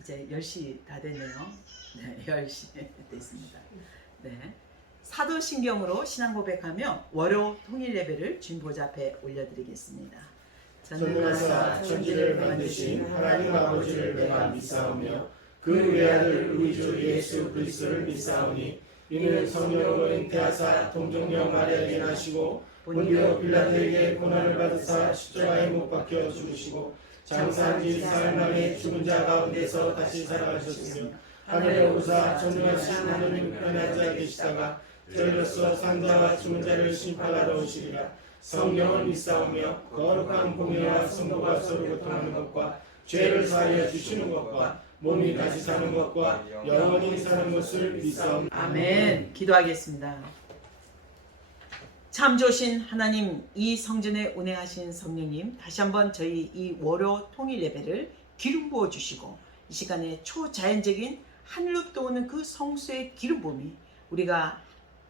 이제 10시 다 됐네요. 네, 10시 됐습니다. 네. 사도신경으로 신앙 고백하며 월요 통일 예배를 주님 보좌 앞에 올려드리겠습니다. 전능하사 천지를 만드신 하나님 아버지를 내가 믿사오며 그 외아들 우리 주 예수 그리스도를 믿사오니 이는 성령으로 잉태하사 동정녀 마리아에게 나시고 본디오 빌라토에게 고난을 받으사 십자가에 못 박혀 죽으시고 장사한 지 사흘 만에 죽은 자 가운데서 다시 살아가셨으며 하늘에 오르사 전능하신 하나님 편에 앉아 계시다가 저희로서 산자와 죽은 자를 심판하러 오시리라. 성령을 믿사오며 거룩한 공예와 성도가 서로 교통하는 것과 죄를 사하여 주시는 것과 몸이 다시 사는 것과 영원히 사는 것을 믿사옵니다. 아멘. 기도하겠습니다. 참 좋으신 하나님, 이 성전에 운행하신 성령님, 다시 한번 저희 이 월요 통일 예배를 기름 부어 주시고 이 시간에 초자연적인 하늘로부터 오는 그 성수의 기름 부음이 우리가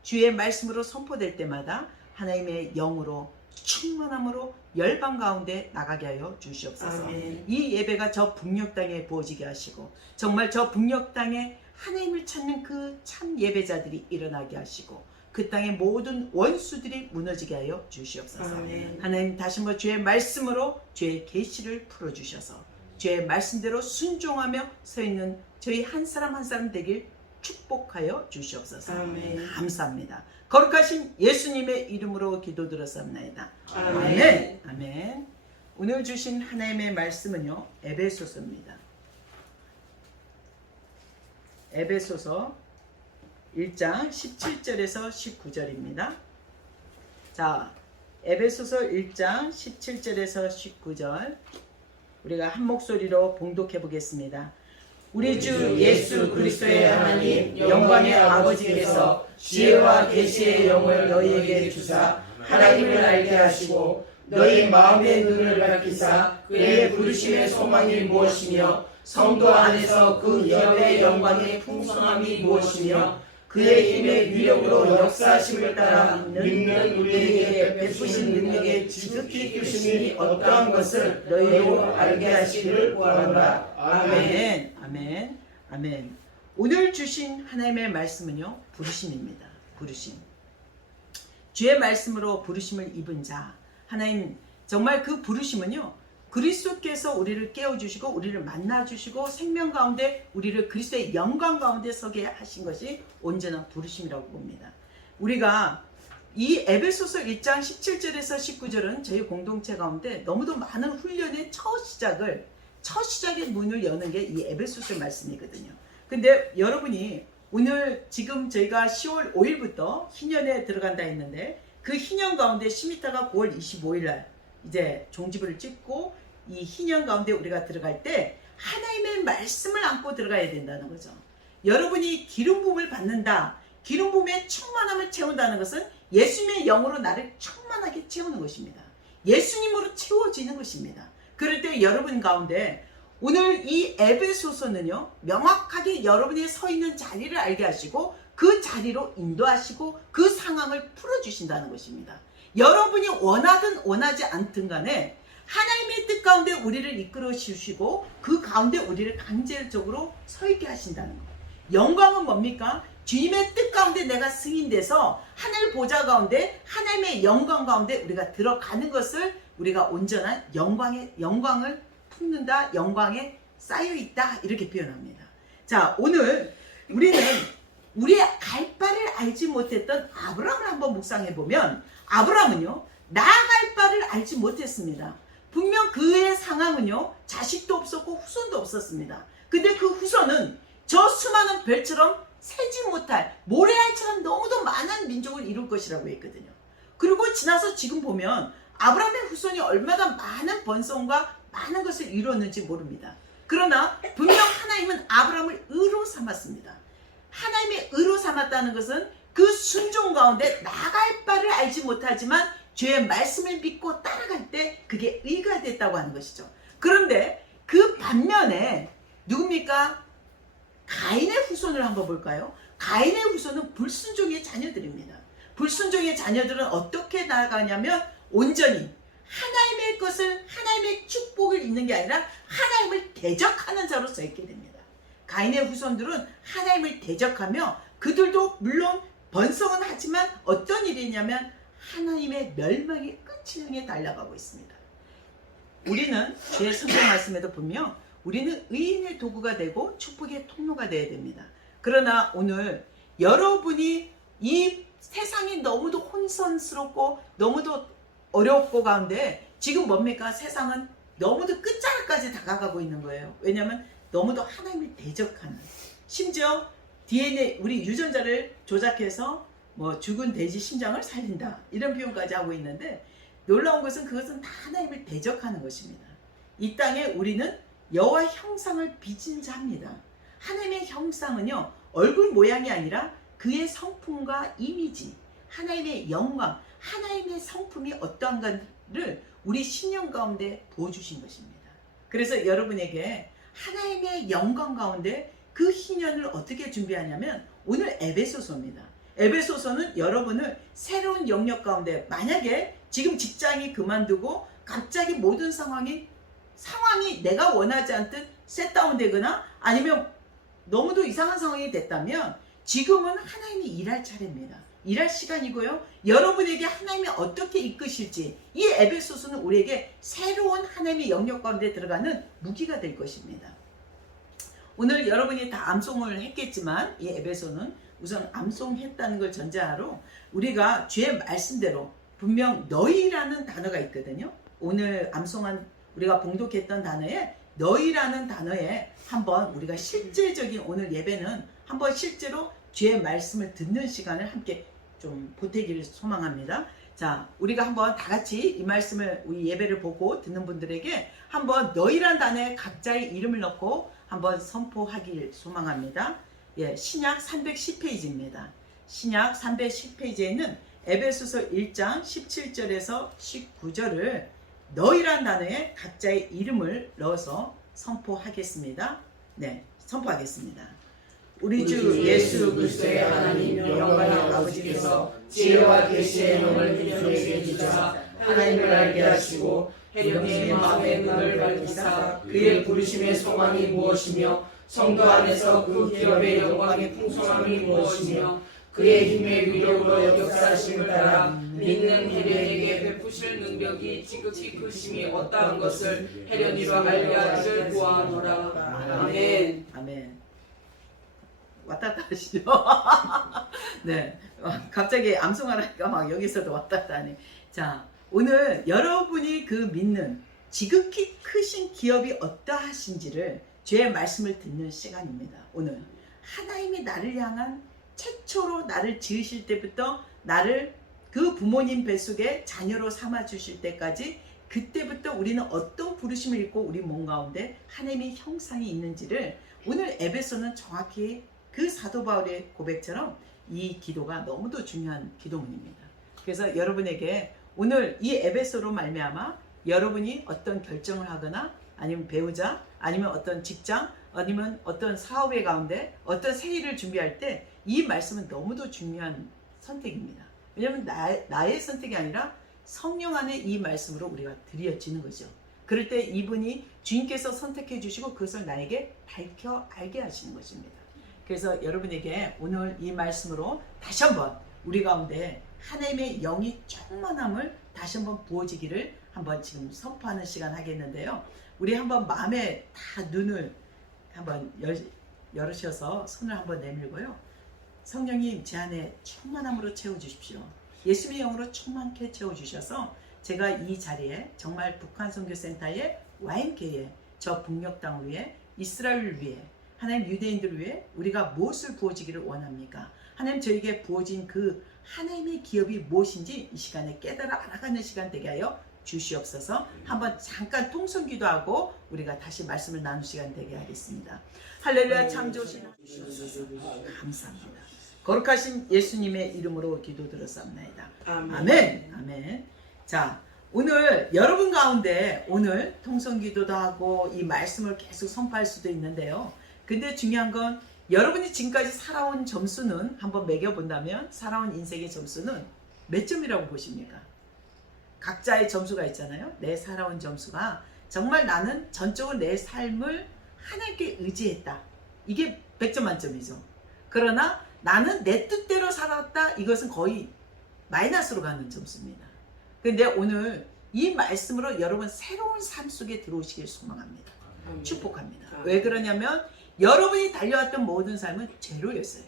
주의 말씀으로 선포될 때마다 하나님의 영으로 충만함으로 열방 가운데 나가게 하여 주시옵소서. 아멘. 이 예배가 저 북녘 땅에 부어지게 하시고 정말 저 북녘 땅에 하나님을 찾는 그 참 예배자들이 일어나게 하시고 그 땅의 모든 원수들이 무너지게 하여 주시옵소서. 아멘. 하나님 다시 한번 주의 말씀으로 주의 계시를 풀어주셔서 주의 말씀대로 순종하며 서 있는 저희 한 사람 한 사람 되길 축복하여 주시옵소서. 아멘. 감사합니다. 거룩하신 예수님의 이름으로 기도드렸사옵나이다. 아멘. 아멘. 오늘 주신 하나님의 말씀은요, 에베소서입니다. 에베소서 1장 17절에서 19절입니다. 자, 에베소서 1장 17절에서 19절 우리가 한 목소리로 봉독해 보겠습니다. 우리 주 예수 그리스도의 하나님 영광의 아버지께서 지혜와 계시의 영을 너희에게 주사 하나님을 알게 하시고 너희 마음의 눈을 밝히사 그의 부르심의 소망이 무엇이며 성도 안에서 그 기업의 영광의 풍성함이 무엇이며 그의 힘의 위력으로 역사하심을 따라 믿는 우리에게 베푸신 능력의 지극히 크심이 어떠한 것을 너희로 알게 하시기를 구하노라. 아멘. 아멘. 아멘. 오늘 주신 하나님의 말씀은요, 부르심입니다. 부르심. 주의 말씀으로 부르심을 입은 자, 하나님 정말 그 부르심은요, 그리스도께서 우리를 깨워주시고 우리를 만나주시고 생명 가운데 우리를 그리스도의 영광 가운데 서게 하신 것이 온전한 부르심이라고 봅니다. 우리가 이 에베소서 1장 17절에서 19절은 저희 공동체 가운데 너무도 많은 훈련의 첫 시작의 문을 여는 게 이 에베소서 말씀이거든요. 근데 여러분이 오늘 지금 저희가 10월 5일부터 희년에 들어간다 했는데 그 희년 가운데 시미타가 9월 25일 날 이제 종지부를 찍고 이 희년 가운데 우리가 들어갈 때 하나님의 말씀을 안고 들어가야 된다는 거죠. 여러분이 기름 부음을 받는다. 기름 부음의 충만함을 채운다는 것은 예수님의 영으로 나를 충만하게 채우는 것입니다. 예수님으로 채워지는 것입니다. 그럴 때 여러분 가운데 오늘 이 에베소서는요, 명확하게 여러분이 서 있는 자리를 알게 하시고 그 자리로 인도하시고 그 상황을 풀어주신다는 것입니다. 여러분이 원하든 원하지 않든 간에 하나님의 뜻 가운데 우리를 이끌어 주시고 그 가운데 우리를 강제적으로 서 있게 하신다는 거예요. 영광은 뭡니까? 주님의 뜻 가운데 내가 승인돼서 하늘 보좌 가운데 하나님의 영광 가운데 우리가 들어가는 것을 우리가 온전한 영광을 품는다, 영광에 쌓여있다 이렇게 표현합니다. 자, 오늘 우리는 우리의 갈 바를 알지 못했던 아브라함을 한번 묵상해 보면 아브라함은요, 나아갈 바를 알지 못했습니다. 분명 그의 상황은요, 자식도 없었고 후손도 없었습니다. 근데 그 후손은 저 수많은 별처럼 세지 못할 모래알처럼 너무도 많은 민족을 이룰 것이라고 했거든요. 그리고 지나서 지금 보면 아브라함의 후손이 얼마나 많은 번성과 많은 것을 이루었는지 모릅니다. 그러나 분명 하나님은 아브라함을 의로 삼았습니다. 하나님의 의로 삼았다는 것은 그 순종 가운데 나갈 바를 알지 못하지만 주의 말씀을 믿고 따라갈 때 그게 의가 됐다고 하는 것이죠. 그런데 그 반면에 누굽니까? 가인의 후손을 한번 볼까요? 가인의 후손은 불순종의 자녀들입니다. 불순종의 자녀들은 어떻게 나아가냐면 온전히 하나님의 것을, 하나님의 축복을 잇는 게 아니라 하나님을 대적하는 자로서 있게 됩니다. 가인의 후손들은 하나님을 대적하며 그들도 물론 번성은 하지만 어떤 일이냐면 하나님의 멸망의 끝을 향해 달려가고 있습니다. 우리는 제 성경 말씀에도 보면 우리는 의인의 도구가 되고 축복의 통로가 되어야 됩니다. 그러나 오늘 여러분이 이 세상이 너무도 혼선스럽고 너무도 어렵고 가운데 지금 뭡니까? 세상은 너무도 끝자락까지 다가가고 있는 거예요. 왜냐하면 너무도 하나님을 대적하는, 심지어 DNA 우리 유전자를 조작해서 뭐 죽은 돼지 심장을 살린다 이런 표현까지 하고 있는데 놀라운 것은 그것은 다 하나님을 대적하는 것입니다. 이 땅에 우리는 여호와 형상을 빚은 자입니다. 하나님의 형상은요 얼굴 모양이 아니라 그의 성품과 이미지, 하나님의 영광, 하나님의 성품이 어떠한가를 우리 신령 가운데 보여주신 것입니다. 그래서 여러분에게 하나님의 영광 가운데 그 희년을 어떻게 준비하냐면 오늘 에베소서입니다. 에베소서는 여러분을 새로운 영역 가운데, 만약에 지금 직장이 그만두고 갑자기 모든 상황이 내가 원하지 않듯 셋다운 되거나 아니면 너무도 이상한 상황이 됐다면 지금은 하나님이 일할 차례입니다. 일할 시간이고요. 여러분에게 하나님이 어떻게 이끄실지 이 에베소서는 우리에게 새로운 하나님의 영역 가운데 들어가는 무기가 될 것입니다. 오늘 여러분이 다 암송을 했겠지만 이 에베소는 우선 암송했다는 걸 전제하로 우리가 주의 말씀대로 분명 너희라는 단어가 있거든요. 오늘 암송한 우리가 봉독했던 단어에 너희라는 단어에 한번 우리가 실제적인 오늘 예배는 한번 실제로 주의 말씀을 듣는 시간을 함께 좀 보태기를 소망합니다. 자, 우리가 한번 다 같이 이 말씀을 우리 예배를 보고 듣는 분들에게 한번 너희란 단어에 각자의 이름을 넣고 한번 선포하길 소망합니다. 예, 신약 310페이지입니다. 신약 310페이지에는 에베소서 1장 17절에서 19절을 너희란 단어에 각자의 이름을 넣어서 선포하겠습니다. 네, 선포하겠습니다. 우리 주 예수 그리스도의 하나님 영광의 아버지께서 지혜와 계시의 영을 우리에게 주사 하나님을 알게 하시고 혜령의 마음의 눈을 밝히사 그의 부르심의 소망이 무엇이며 성도 안에서 그 기업의 영광의 풍성함이 무엇이며 그의 힘의 위력으로 역사하심을 따라 믿는 우리에게 베푸실 능력이 지극히 크심이 어떠한 것을 혜련이로 알게 하기를 구하노라. 아멘. 아멘. 왔다 갔다 하시죠. 네, 갑자기 암송하라니까 막 여기서도 왔다 갔다 하네. 자, 오늘 여러분이 그 믿는 지극히 크신 기업이 어떠하신지를 주의 말씀을 듣는 시간입니다. 오늘 하나님이 나를 향한 최초로 나를 지으실 때부터 나를 그 부모님 뱃속에 자녀로 삼아 주실 때까지 그때부터 우리는 어떤 부르심을 입고 우리 몸 가운데 하나님의 형상이 있는지를 오늘 에베소는 정확히 그 사도 바울의 고백처럼 이 기도가 너무도 중요한 기도문입니다. 그래서 여러분에게 오늘 이 에베소로 말미암아 여러분이 어떤 결정을 하거나 아니면 배우자 아니면 어떤 직장 아니면 어떤 사업의 가운데 어떤 새해를 준비할 때 이 말씀은 너무도 중요한 선택입니다. 왜냐하면 나의 선택이 아니라 성령 안에 이 말씀으로 우리가 드려지는 거죠. 그럴 때 이분이 주님께서 선택해 주시고 그것을 나에게 밝혀 알게 하시는 것입니다. 그래서 여러분에게 오늘 이 말씀으로 다시 한번 우리 가운데 하나님의 영이 충만함을 다시 한번 부어지기를 한번 지금 선포하는 시간 하겠는데요. 우리 한번 마음에 다 눈을 한번 열으셔서 손을 한번 내밀고요. 성령님 제 안에 충만함으로 채워주십시오. 예수님의 영으로 충만케 채워주셔서 제가 이 자리에 정말 북한 선교센터의 YMK에 저 북녘 땅을 위해 이스라엘을 위해 하나님 유대인들을 위해 우리가 무엇을 부어지기를 원합니까? 하나님 저에게 부어진 그 하나님의 기업이 무엇인지 이 시간에 깨달아 알아가는 시간 되게 하여 주시옵소서. 한번 잠깐 통성기도하고 우리가 다시 말씀을 나눌 시간 되게 하겠습니다. 할렐루야. 창조신 감사합니다. 거룩하신 예수님의 이름으로 기도 들었사옵나이다. 아멘. 아멘. 자, 오늘 여러분 가운데 오늘 통성기도도 하고 이 말씀을 계속 선포할 수도 있는데요. 근데 중요한 건 여러분이 지금까지 살아온 점수는 한번 매겨본다면 살아온 인생의 점수는 몇 점이라고 보십니까? 각자의 점수가 있잖아요. 내 살아온 점수가 정말 나는 전적으로 내 삶을 하나님께 의지했다. 이게 100점 만점이죠. 그러나 나는 내 뜻대로 살았다. 이것은 거의 마이너스로 가는 점수입니다. 근데 오늘 이 말씀으로 여러분 새로운 삶 속에 들어오시길 소망합니다. 축복합니다. 왜 그러냐면 여러분이 달려왔던 모든 삶은 제로였어요.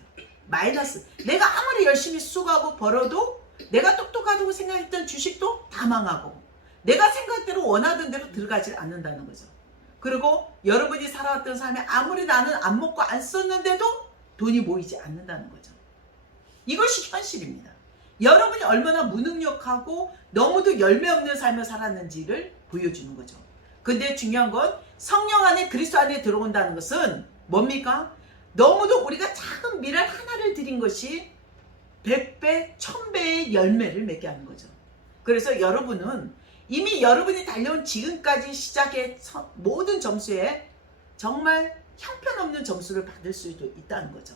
마이너스. 내가 아무리 열심히 수고하고 벌어도 내가 똑똑하다고 생각했던 주식도 다 망하고 내가 생각대로 원하던 대로 들어가지 않는다는 거죠. 그리고 여러분이 살아왔던 삶에 아무리 나는 안 먹고 안 썼는데도 돈이 모이지 않는다는 거죠. 이것이 현실입니다. 여러분이 얼마나 무능력하고 너무도 열매 없는 삶을 살았는지를 보여주는 거죠. 근데 중요한 건 성령 안에 그리스도 안에 들어온다는 것은 뭡니까? 너무도 우리가 작은 미랄 하나를 드린 것이 100배, 1000배의 열매를 맺게 하는 거죠. 그래서 여러분은 이미 여러분이 달려온 지금까지 시작의 모든 점수에 정말 형편없는 점수를 받을 수도 있다는 거죠.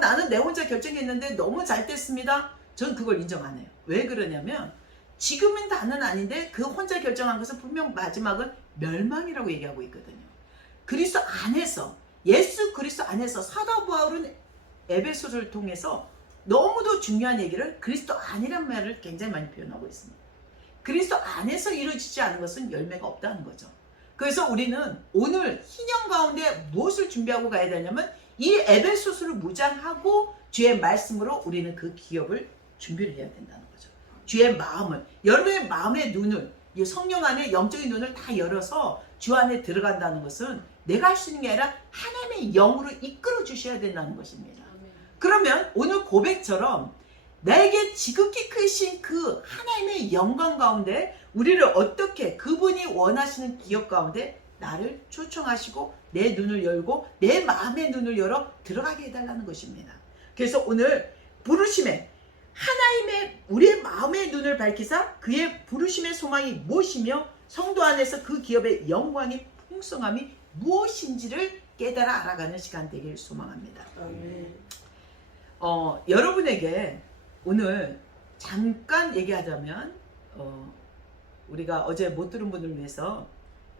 나는 내 혼자 결정했는데 너무 잘 됐습니다. 전 그걸 인정 안 해요. 왜 그러냐면 지금은 다는 아닌데 그 혼자 결정한 것은 분명 마지막은 멸망이라고 얘기하고 있거든요. 그리스도 안에서 예수 그리스도 안에서 사도 바울은 에베소서를 통해서 너무도 중요한 얘기를 그리스도 안이란 말을 굉장히 많이 표현하고 있습니다. 그리스도 안에서 이루어지지 않은 것은 열매가 없다는 거죠. 그래서 우리는 오늘 희년 가운데 무엇을 준비하고 가야 되냐면 이 에베소서를 무장하고 주의 말씀으로 우리는 그 기업을 준비를 해야 된다는 거죠. 주의 마음을, 여러분의 마음의 눈을, 이 성령 안에 영적인 눈을 다 열어서 주 안에 들어간다는 것은 내가 할 수 있는 게 아니라 하나님의 영으로 이끌어 주셔야 된다는 것입니다. 그러면 오늘 고백처럼 나에게 지극히 크신 그 하나님의 영광 가운데 우리를 어떻게 그분이 원하시는 기업 가운데 나를 초청하시고 내 눈을 열고 내 마음의 눈을 열어 들어가게 해달라는 것입니다. 그래서 오늘 부르심에 하나님의 우리의 마음의 눈을 밝히사 그의 부르심의 소망이 무엇이며 성도 안에서 그 기업의 영광이 풍성함이 무엇인지를 깨달아 알아가는 시간 되길 소망합니다. 아멘. 여러분에게 오늘 잠깐 얘기하자면 우리가 어제 못 들은 분을 위해서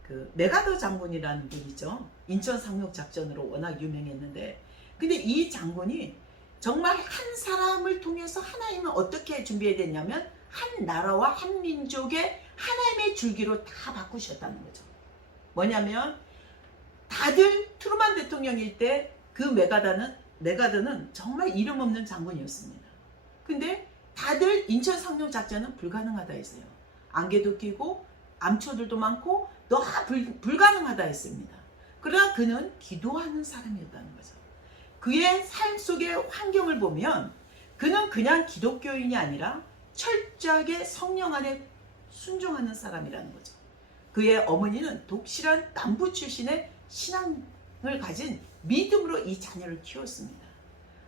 그 메가더 장군이라는 분이죠. 인천 상륙 작전으로 워낙 유명했는데 근데 이 장군이 정말 한 사람을 통해서 하나님은 어떻게 준비해야 됐냐면 한 나라와 한 민족의 하나님의 줄기로 다 바꾸셨다는 거죠. 뭐냐면 다들 트루만 대통령일 때 그 메가더는 정말 이름 없는 장군이었습니다. 근데 다들 인천 상륙 작전은 불가능하다 했어요. 안개도 끼고 암초들도 많고 다 불가능하다 했습니다. 그러나 그는 기도하는 사람이었다는 거죠. 그의 삶 속의 환경을 보면 그는 그냥 기독교인이 아니라 철저하게 성령 안에 순종하는 사람이라는 거죠. 그의 어머니는 독실한 남부 출신의 신앙을 가진 믿음으로 이 자녀를 키웠습니다.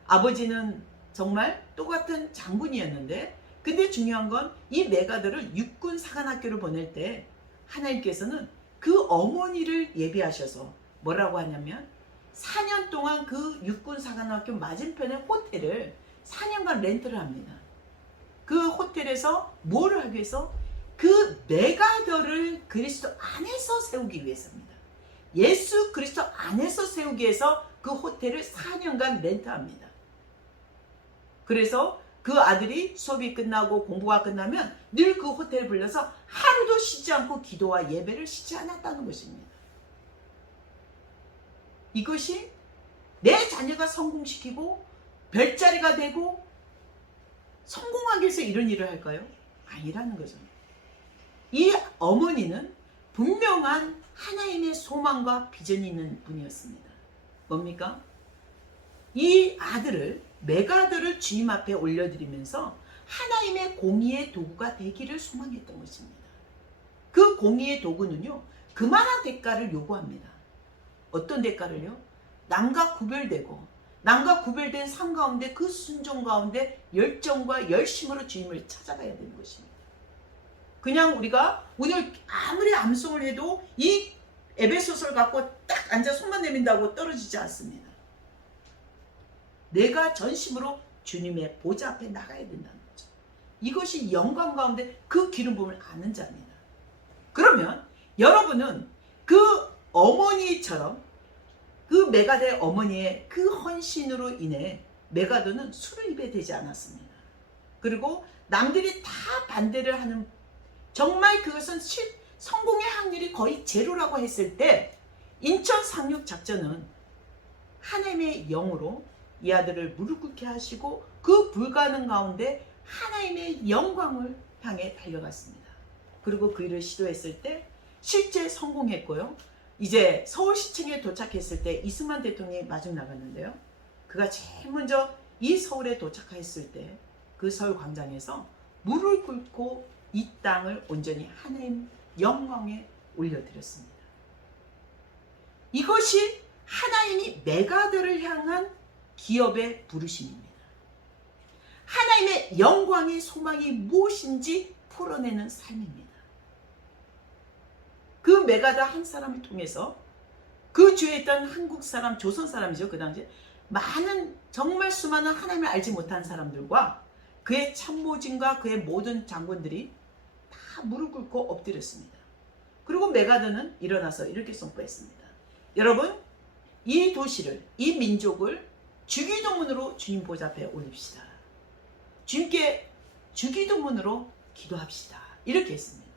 아버지는 정말 똑같은 장군이었는데 근데 중요한 건 이 메가더를 육군 사관학교를 보낼 때 하나님께서는 그 어머니를 예비하셔서 뭐라고 하냐면 4년 동안 그 육군 사관학교 맞은편에 호텔을 4년간 렌트를 합니다. 그 호텔에서 뭐를 하기 위해서? 그 메가더를 그리스도 안에서 세우기 위해서입니다. 예수 그리스도 안에서 세우기 위해서 그 호텔을 4년간 렌트합니다. 그래서 그 아들이 수업이 끝나고 공부가 끝나면 늘 그 호텔을 불러서 하루도 쉬지 않고 기도와 예배를 쉬지 않았다는 것입니다. 이것이 내 자녀가 성공시키고 별자리가 되고 성공하기 위해서 이런 일을 할까요? 아니라는 거죠. 이 어머니는 분명한 하나님의 소망과 비전이 있는 분이었습니다. 뭡니까? 이 아들을 메가더를 주님 앞에 올려드리면서 하나님의 공의의 도구가 되기를 소망했던 것입니다. 그 공의의 도구는요, 그만한 대가를 요구합니다. 어떤 대가를요? 남과 구별되고 남과 구별된 삶 가운데 그 순종 가운데 열정과 열심으로 주님을 찾아가야 되는 것입니다. 그냥 우리가 오늘 아무리 암송을 해도 이 에베소서를 갖고 딱 앉아 손만 내민다고 떨어지지 않습니다. 내가 전심으로 주님의 보좌 앞에 나가야 된다는 거죠. 이것이 영광 가운데 그 기름 부음을 아는 자입니다. 그러면 여러분은 그 어머니처럼 그 메가더의 어머니의 그 헌신으로 인해 메가더는 술을 입에 되지 않았습니다. 그리고 남들이 다 반대를 하는, 정말 그것은 성공의 확률이 거의 제로라고 했을 때 인천 상륙 작전은 하나님의 영으로 이 아들을 무릎 꿇게 하시고 그 불가능 가운데 하나님의 영광을 향해 달려갔습니다. 그리고 그 일을 시도했을 때 실제 성공했고요. 이제 서울시청에 도착했을 때 이승만 대통령이 마중 나갔는데요. 그가 제일 먼저 이 서울에 도착했을 때 그 서울 광장에서 무릎을 꿇고 이 땅을 온전히 하나님 영광에 올려드렸습니다. 이것이 하나님이 메가더를 향한 기업의 부르심입니다. 하나님의 영광의 소망이 무엇인지 풀어내는 삶입니다. 그 메가더 한 사람을 통해서 그 주에 있던 한국 사람, 조선 사람이죠. 그 당시에 많은, 정말 수많은 하나님을 알지 못한 사람들과 그의 참모진과 그의 모든 장군들이 다 무릎 꿇고 엎드렸습니다. 그리고 메가더는 일어나서 이렇게 선포했습니다. 여러분, 이 도시를, 이 민족을 주기도문으로 주님 보좌 앞에 올립시다. 주님께 주기도문으로 기도합시다. 이렇게 했습니다.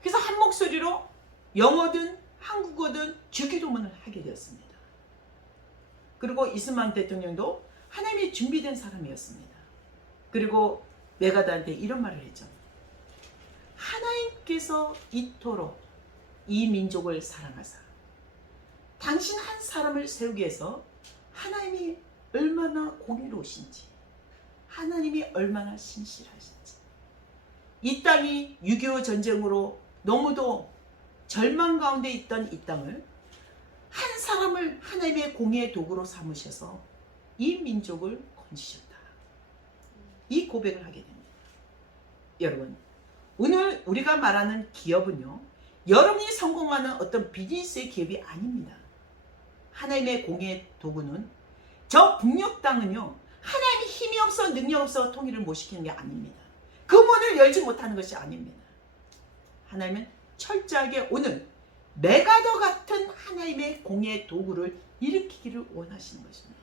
그래서 한 목소리로 영어든 한국어든 주기도문을 하게 되었습니다. 그리고 이승만 대통령도 하나님이 준비된 사람이었습니다. 그리고 메가더한테 이런 말을 했죠. 하나님께서 이토록 이 민족을 사랑하사 당신 한 사람을 세우기 위해서 하나님이 얼마나 공의로우신지, 하나님이 얼마나 신실하신지, 이 땅이 6.25 전쟁으로 너무도 절망 가운데 있던 이 땅을 한 사람을 하나님의 공의의 도구로 삼으셔서 이 민족을 건지셨다. 이 고백을 하게 됩니다. 여러분, 오늘 우리가 말하는 기업은요, 여러분이 성공하는 어떤 비즈니스의 기업이 아닙니다. 하나님의 공의의 도구는, 저 북녘 땅은요, 하나님이 힘이 없어 능력 없어 통일을 못 시키는 게 아닙니다. 그 문을 열지 못하는 것이 아닙니다. 하나님은 철저하게 오늘 메가더 같은 하나님의 공의의 도구를 일으키기를 원하시는 것입니다.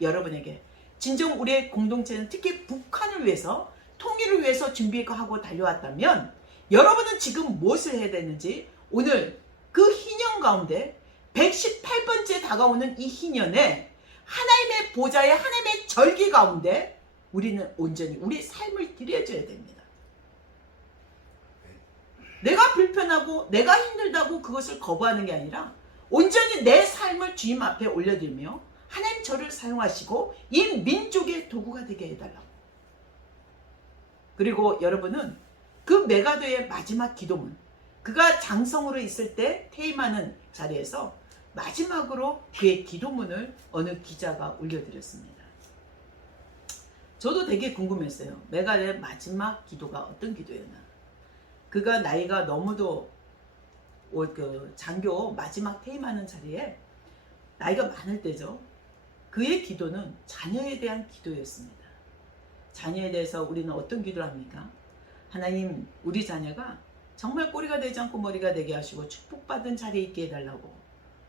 여러분에게 진정 우리의 공동체는 특히 북한을 위해서, 통일을 위해서 준비하고 달려왔다면 여러분은 지금 무엇을 해야 되는지, 오늘 그 희년 가운데 118번째 다가오는 이 희년에 하나님의 보좌에, 하나님의 절기 가운데 우리는 온전히 우리 삶을 드려줘야 됩니다. 내가 불편하고 내가 힘들다고 그것을 거부하는 게 아니라 온전히 내 삶을 주님 앞에 올려드리며 하나님 저를 사용하시고 이 민족의 도구가 되게 해달라고. 그리고 여러분은 그 메가더의 마지막 기도문, 그가 장성으로 있을 때 퇴임하는 자리에서 마지막으로 그의 기도문을 어느 기자가 올려드렸습니다. 저도 되게 궁금했어요. 메가더의 마지막 기도가 어떤 기도였나. 그가 나이가 너무도 장교 마지막 퇴임하는 자리에 나이가 많을 때죠. 그의 기도는 자녀에 대한 기도였습니다. 자녀에 대해서 우리는 어떤 기도를 합니까? 하나님, 우리 자녀가 정말 꼬리가 되지 않고 머리가 되게 하시고 축복받은 자리에 있게 해달라고,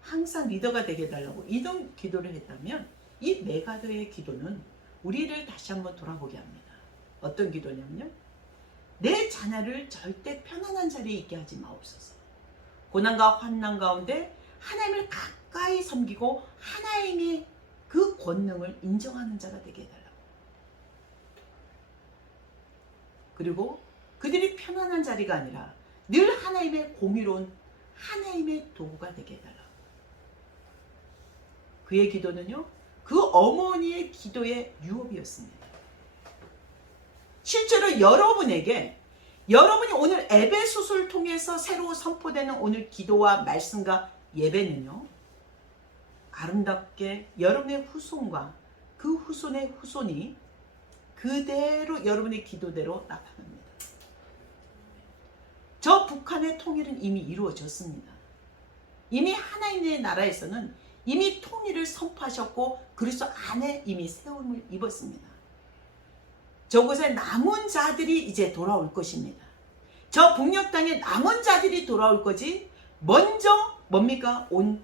항상 리더가 되게 해달라고, 이런 기도를 했다면 이 메가더의 기도는 우리를 다시 한번 돌아보게 합니다. 어떤 기도냐면요, 내 자녀를 절대 편안한 자리에 있게 하지 마옵소서. 고난과 환난 가운데 하나님을 가까이 섬기고 하나님의 그 권능을 인정하는 자가 되게 해달라고. 그리고 그들이 편안한 자리가 아니라 늘 하나님의 공의로운 하나님의 도구가 되게 해달라고. 그의 기도는요, 그 어머니의 기도의 유업이었습니다. 실제로 여러분에게, 여러분이 오늘 에베소서를 통해서 새로 선포되는 오늘 기도와 말씀과 예배는요, 아름답게 여러분의 후손과 그 후손의 후손이 그대로 여러분의 기도대로 나타납니다. 저 북한의 통일은 이미 이루어졌습니다. 이미 하나님의 나라에서는 이미 통일을 선포하셨고 그리스도 안에 이미 세움을 입었습니다. 저곳에 남은 자들이 이제 돌아올 것입니다. 저 북녘 땅에 남은 자들이 돌아올 거지, 먼저 뭡니까? 온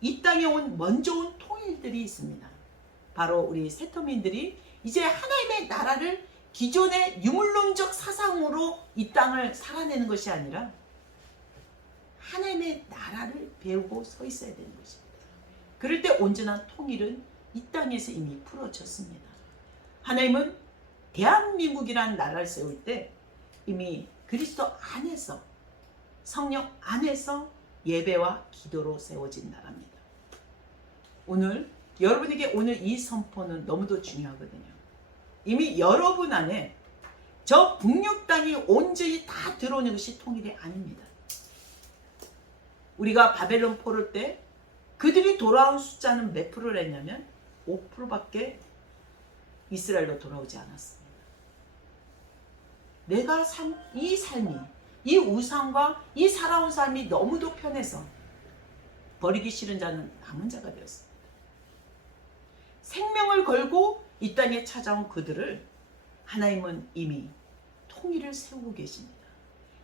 이 땅에 먼저 온 통일들이 있습니다. 바로 우리 세터민들이 이제 하나님의 나라를 기존의 유물론적 사상으로 이 땅을 살아내는 것이 아니라 하나님의 나라를 배우고 서 있어야 되는 것입니다. 그럴 때 온전한 통일은 이 땅에서 이미 풀어졌습니다. 하나님은 대한민국이라는 나라를 세울 때 이미 그리스도 안에서, 성령 안에서 예배와 기도로 세워진 나라입니다. 오늘 여러분에게 오늘 이 선포는 너무도 중요하거든요. 이미 여러분 안에 저 북녘 땅이 온전히 다 들어오는 것이 통일이 아닙니다. 우리가 바벨론 포로 때 그들이 돌아온 숫자는 몇 프로를 했냐면 5%밖에 이스라엘로 돌아오지 않았습니다. 내가 이 삶이, 이 우상과 이 살아온 삶이 너무도 편해서 버리기 싫은 자는 남은 자가 되었습니다. 생명을 걸고 이 땅에 찾아온 그들을 하나님은 이미 통일을 세우고 계십니다.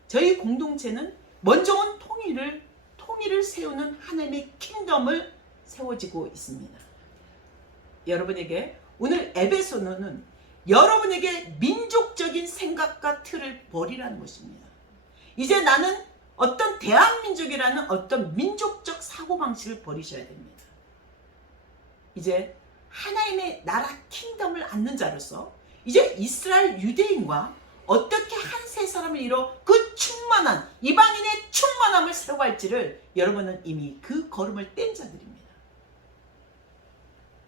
저희 공동체는 먼저 온 통일을 세우는 하나님의 킹덤을 세워지고 있습니다. 여러분에게 오늘 에베소는 여러분에게 민족적인 생각과 틀을 버리라는 것입니다. 이제 나는 어떤 대한민족이라는 어떤 민족적 사고방식을 버리셔야 됩니다. 이제 하나님의 나라 킹덤을 안는 자로서 이제 이스라엘 유대인과 어떻게 한 세 사람을 이뤄 그 충만한 이방인의 충만함을 세워갈지를 여러분은 이미 그 걸음을 뗀 자들입니다.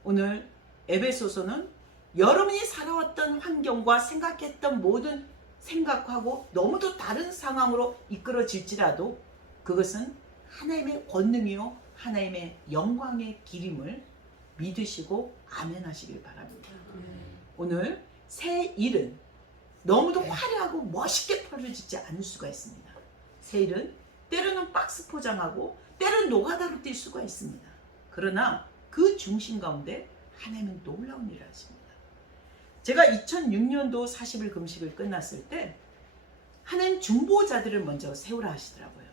오늘 에베소서는 여러분이 살아왔던 환경과 생각했던 모든 생각하고 너무도 다른 상황으로 이끌어질지라도 그것은 하나님의 권능이요 하나님의 영광의 길임을 믿으시고 아멘하시길 바랍니다. 오늘 새 일은 너무도 화려하고 멋있게 펼쳐지지 않을 수가 있습니다. 새 일은 때로는 박스 포장하고 때로는 노가다로 뛸 수가 있습니다. 그러나 그 중심 가운데 하나님은 놀라운 일을 하십니다. 제가 2006년도 40일 금식을 끝났을 때 하나님 중보자들을 먼저 세우라 하시더라고요.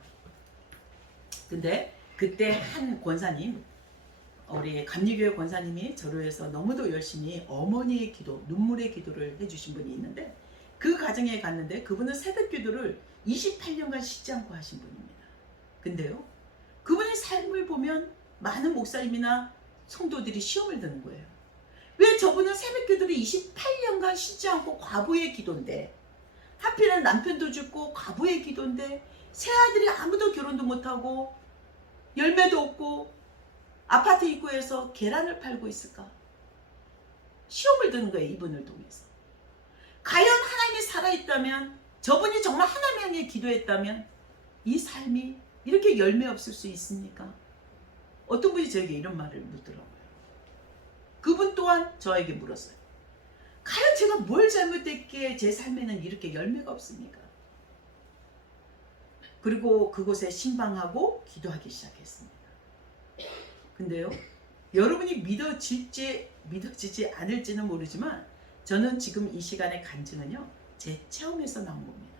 근데 그때 한 권사님, 우리 감리교회 권사님이 저를 위해서 너무도 열심히 어머니의 기도, 눈물의 기도를 해주신 분이 있는데 그 가정에 갔는데 그분은 새벽 기도를 28년간 쉬지 않고 하신 분입니다. 근데요, 그분의 삶을 보면 많은 목사님이나 성도들이 시험을 드는 거예요. 왜 저분은 새벽 기도를 28년간 쉬지 않고 과부의 기도인데, 하필은 남편도 죽고 과부의 기도인데 새 아들이 아무도 결혼도 못하고 열매도 없고 아파트 입구에서 계란을 팔고 있을까? 시험을 드는 거예요. 이분을 통해서. 과연 하나님이 살아있다면, 저분이 정말 하나님 향해 기도했다면 이 삶이 이렇게 열매 없을 수 있습니까? 어떤 분이 저에게 이런 말을 묻더라고요. 그분 또한 저에게 물었어요. 과연 제가 뭘 잘못했기에 제 삶에는 이렇게 열매가 없습니까? 그리고 그곳에 신방하고 기도하기 시작했습니다. 근데요, 여러분이 믿어지지 않을지는 모르지만 저는 지금 이 시간의 간증은요, 제 체험에서 나온 겁니다.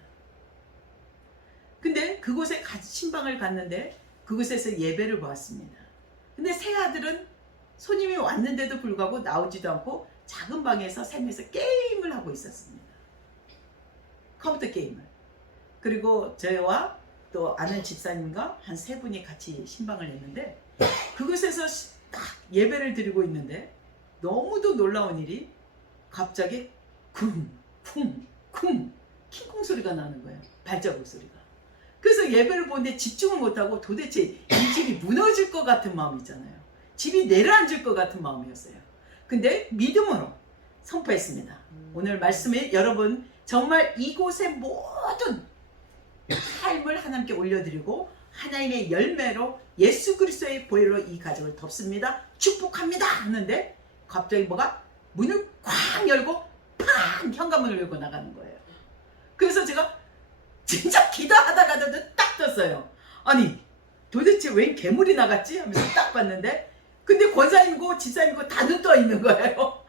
근데 그곳에 신방을 갔는데 그곳에서 예배를 보았습니다. 근데 새 아들은 손님이 왔는데도 불구하고 나오지도 않고 작은 방에서 세 명이서 게임을 하고 있었습니다. 컴퓨터 게임을. 그리고 저와 또 아는 집사님과 한 세 분이 같이 신방을 했는데 그곳에서 딱 예배를 드리고 있는데 너무도 놀라운 일이 갑자기 쿵쿵쿵 킹콩 소리가 나는 거예요. 발자국 소리가. 그래서 예배를 보는데 집중을 못하고 도대체 이 집이 무너질 것 같은 마음 있잖아요. 집이 내려앉을 것 같은 마음이었어요. 근데 믿음으로 선포했습니다. 오늘 말씀에 여러분 정말 이곳의 모든 삶을 하나님께 올려드리고 하나님의 열매로 예수 그리스도의 보혈로 이 가정을 덮습니다. 축복합니다 하는데 갑자기 뭐가 문을 쾅 열고 팡 현관문을 열고 나가는 거예요. 그래서 제가 진짜 기도하다가도 딱 떴어요. 아니 도대체 웬 괴물이 나갔지? 하면서 딱 봤는데 근데 권사님이고 집사님이고 다 눈 떠 있는 거예요.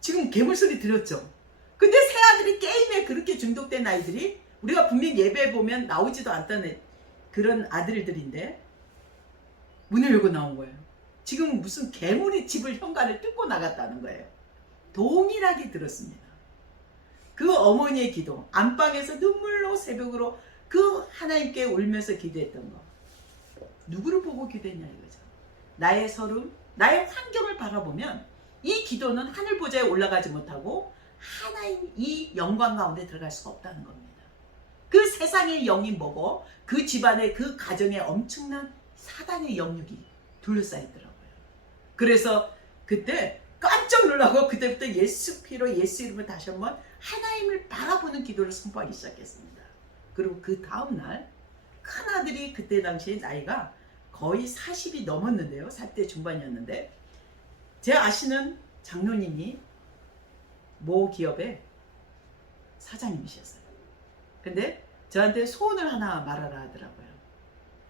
지금 괴물 소리 들었죠? 근데 새 아들이 게임에 그렇게 중독된 아이들이 우리가 분명 예배 보면 나오지도 않다는 그런 아들들인데 문을 열고 나온 거예요. 지금 무슨 괴물이 집을 현관을 뚫고 나갔다는 거예요. 동일하게 들었습니다. 그 어머니의 기도, 안방에서 눈물로 새벽으로 그 하나님께 울면서 기도했던 거. 누구를 보고 기도했냐 이거죠. 나의 서름, 나의 환경을 바라보면 이 기도는 하늘 보좌에 올라가지 못하고 하나님 이 영광 가운데 들어갈 수가 없다는 겁니다. 그 세상의 영이 뭐고 그 집안의 그 가정에 엄청난 사단의 영역이 둘러싸였더라고요. 그래서 그때 깜짝 놀라고 그때부터 예수 피로 예수 이름을 다시 한번 하나님을 바라보는 기도를 선포하기 시작했습니다. 그리고 그 다음날 큰아들이 그때 당시에 나이가 거의 40이 넘었는데요. 40대 중반이었는데 제 아시는 장로님이 모 기업의 사장님이셨어요. 근데 저한테 소원을 하나 말하라 하더라고요.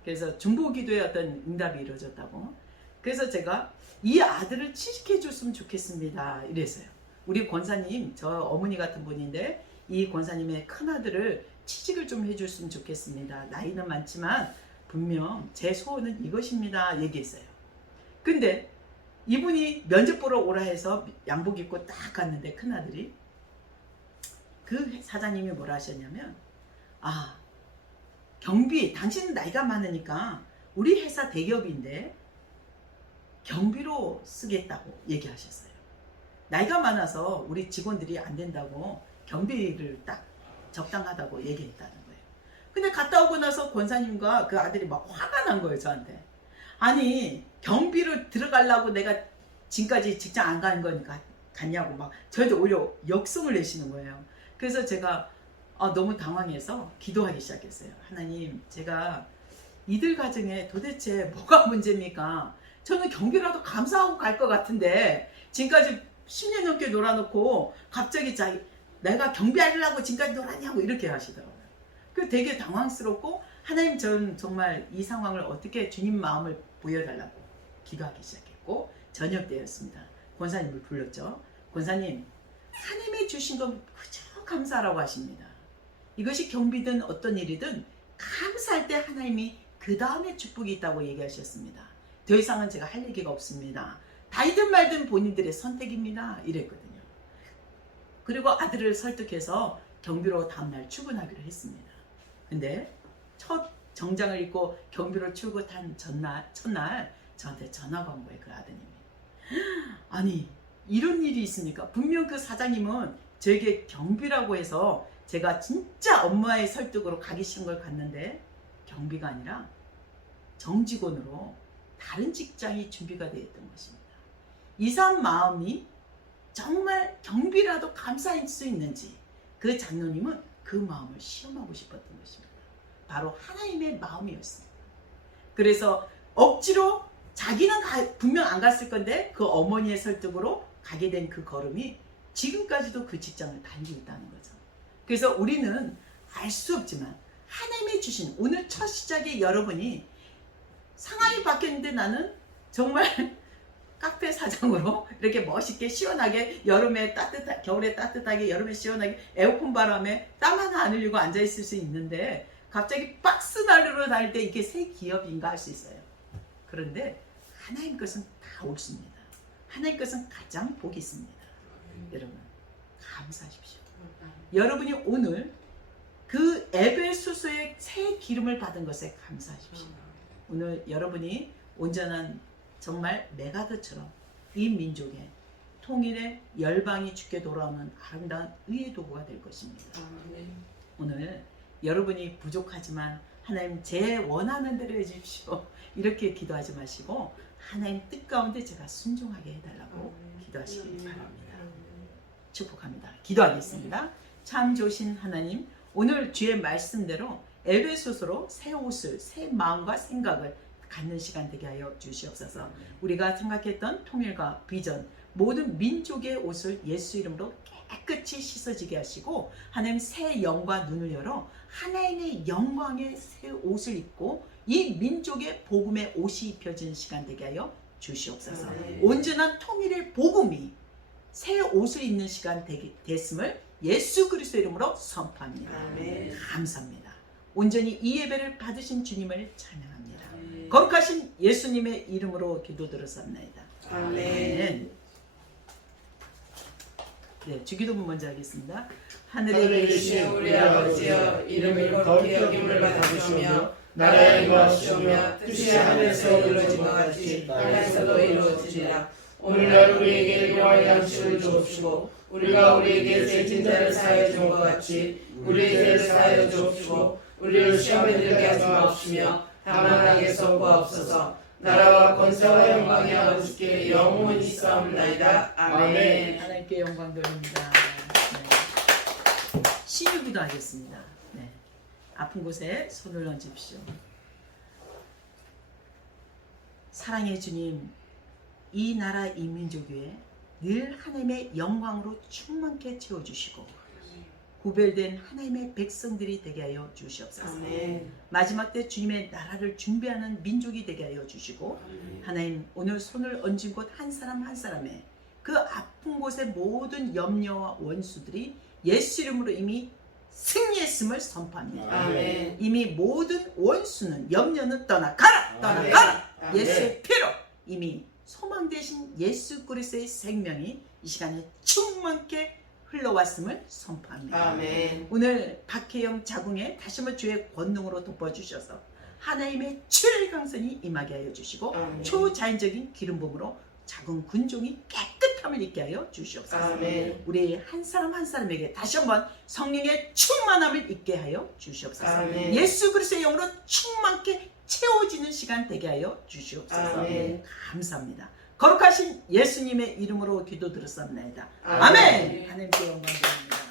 그래서 중보기도의 어떤 응답이 이루어졌다고. 그래서 제가 이 아들을 취직해 줬으면 좋겠습니다 이랬어요. 우리 권사님, 저 어머니 같은 분인데 이 권사님의 큰아들을 취직을 좀 해줬으면 좋겠습니다. 나이는 많지만 분명 제 소원은 이것입니다 얘기했어요. 근데 이분이 면접 보러 오라 해서 양복 입고 딱 갔는데 큰아들이 그 사장님이 뭐라 하셨냐면 아 경비 당신은 나이가 많으니까 우리 회사 대기업인데 경비로 쓰겠다고 얘기하셨어요. 나이가 많아서 우리 직원들이 안 된다고 경비를 딱 적당하다고 얘기했다는 거예요. 근데 갔다 오고 나서 권사님과 그 아들이 막 화가 난 거예요 저한테. 아니 경비로 들어가려고 내가 지금까지 직장 안 가는 거니까 갔냐고 막 저한테 오히려 역성을 내시는 거예요. 그래서 제가 너무 당황해서 기도하기 시작했어요. 하나님 제가 이들 가정에 도대체 뭐가 문제입니까? 저는 경비라도 감사하고 갈 것 같은데 지금까지 10년 넘게 놀아놓고 갑자기 내가 경비하려고 지금까지 놀았냐고 이렇게 하시더라고요. 그 되게 당황스럽고 하나님 전 정말 이 상황을 어떻게 주님 마음을 보여달라고 기도하기 시작했고 저녁 때였습니다. 권사님을 불렀죠. 권사님 하나님이 주신 건 그저 감사하라고 하십니다. 이것이 경비든 어떤 일이든 감사할 때 하나님이 그 다음에 축복이 있다고 얘기하셨습니다. 더 이상은 제가 할 얘기가 없습니다. 다이든 말든 본인들의 선택입니다. 이랬거든요. 그리고 아들을 설득해서 경비로 다음날 출근하기로 했습니다. 근데 첫 정장을 입고 경비로 출근한 첫날 저한테 전화가 온 거예요. 그 아드님이. 아니 이런 일이 있습니까? 분명 그 사장님은 저에게 경비라고 해서 제가 진짜 엄마의 설득으로 가기 싫은 걸 갔는데 경비가 아니라 정직원으로 다른 직장이 준비가 되어 있던 것입니다. 이 사람 마음이 정말 경비라도 감사할 수 있는지 그 장로님은 그 마음을 시험하고 싶었던 것입니다. 바로 하나님의 마음이었습니다. 그래서 억지로 자기는 분명 안 갔을 건데 그 어머니의 설득으로 가게 된 그 걸음이 지금까지도 그 직장을 다니고 있다는 거죠. 그래서 우리는 알 수 없지만 하나님이 주신 오늘 첫 시작에 여러분이 상황이 바뀌었는데 나는 정말 카페 사장으로 이렇게 멋있게 시원하게 여름에 겨울에 따뜻하게 여름에 시원하게 에어컨 바람에 땀 하나 안 흘리고 앉아있을 수 있는데 갑자기 박스 달리러 다닐 때 이게 새 기업인가 할 수 있어요. 그런데 하나님 것은 다 옳습니다. 하나님 것은 가장 복이 있습니다. 여러분 감사하십시오. 여러분이 오늘 그 에베소서의 새 기름을 받은 것에 감사하십시오. 오늘 여러분이 온전한 정말 메가드처럼 이 민족의 통일의 열방이 주께 돌아오는 아름다운 의의 도구가 될 것입니다. 오늘 여러분이 부족하지만 하나님 제 원하는 대로 해주십시오. 이렇게 기도하지 마시고 하나님 뜻 가운데 제가 순종하게 해달라고 기도하시기 바랍니다. 축복합니다. 기도하겠습니다. 참 좋으신 하나님, 오늘 주의 말씀대로 에베소서로 새 옷을, 새 마음과 생각을 갖는 시간 되게 하여 주시옵소서. 우리가 생각했던 통일과 비전, 모든 민족의 옷을 예수 이름으로 깨끗이 씻어지게 하시고 하나님 새 영과 눈을 열어 하나님의 영광의 새 옷을 입고 이 민족의 복음의 옷이 입혀지는 시간 되게 하여 주시옵소서. 온전한 통일의 복음이 새 옷을 입는 시간 됐음을 예수 그리스도 이름으로 선포합니다. 감사합니다. 온전히 이 예배를 받으신 주님을 찬양합니다. 거룩하신 예수님의 이름으로 기도드렸습니다. 아멘. 네, 주기도문 먼저 하겠습니다. 하늘에 계신 우리 아버지여, 이름을 거룩히 여김을 받으시오며 나라의 임하시오며 뜻이 하늘에서 이루어진 것 같이 땅에서도 이루어지리라. 오늘날 우리에게 일용할 양식을 주옵시고 우리가 우리에게 죄진 자를 사하여 준 것 같이 우리의 죄를 사하여 주옵시고 우리를 시험에 들게 하지 마옵시며 다만 악에서 구하옵소서. 나라와 권세와 영광이 아버지께 영원히 있사옵나이다. 아멘. 하나님께 영광 돌립니다. 네. 신유기도 하겠습니다. 네. 아픈 곳에 손을 얹으십시오. 사랑의 주님, 이 나라 이 민족 위에 늘 하나님의 영광으로 충만케 채워주시고 구별된 하나님의 백성들이 되게 하여 주시옵소서. 아멘. 마지막 때 주님의 나라를 준비하는 민족이 되게 하여 주시고 하나님, 오늘 손을 얹은 곳 한 사람 한 사람의 그 아픈 곳의 모든 염려와 원수들이 예수 이름으로 이미 승리했음을 선포합니다. 아멘. 이미 모든 원수는 염려는 떠나가라, 떠나가라. 아멘. 예수의 피로 이미 소망 되신 예수 그리스도의 생명이 이 시간에 충만케 흘러왔음을 선포합니다. 아멘. 오늘 박혜영 자궁에 다시 한번 주의 권능으로 덮어주셔서 하나님의 출혈강선이 임하게 하여 주시고 아멘. 초자연적인 기름 부음으로 자궁 근종이 깨끗함을 있게 하여 주시옵소서. 아멘. 우리 한 사람 한 사람에게 다시 한번 성령의 충만함을 있게 하여 주시옵소서. 아멘. 예수 그리스도의 영으로 충만케 채워지는 시간 되게 하여 주시옵소서. 아멘. 감사합니다. 거룩하신 예수님의 이름으로 기도드렸습니다. 아멘. 아멘. 하나님께 영광 드립니다.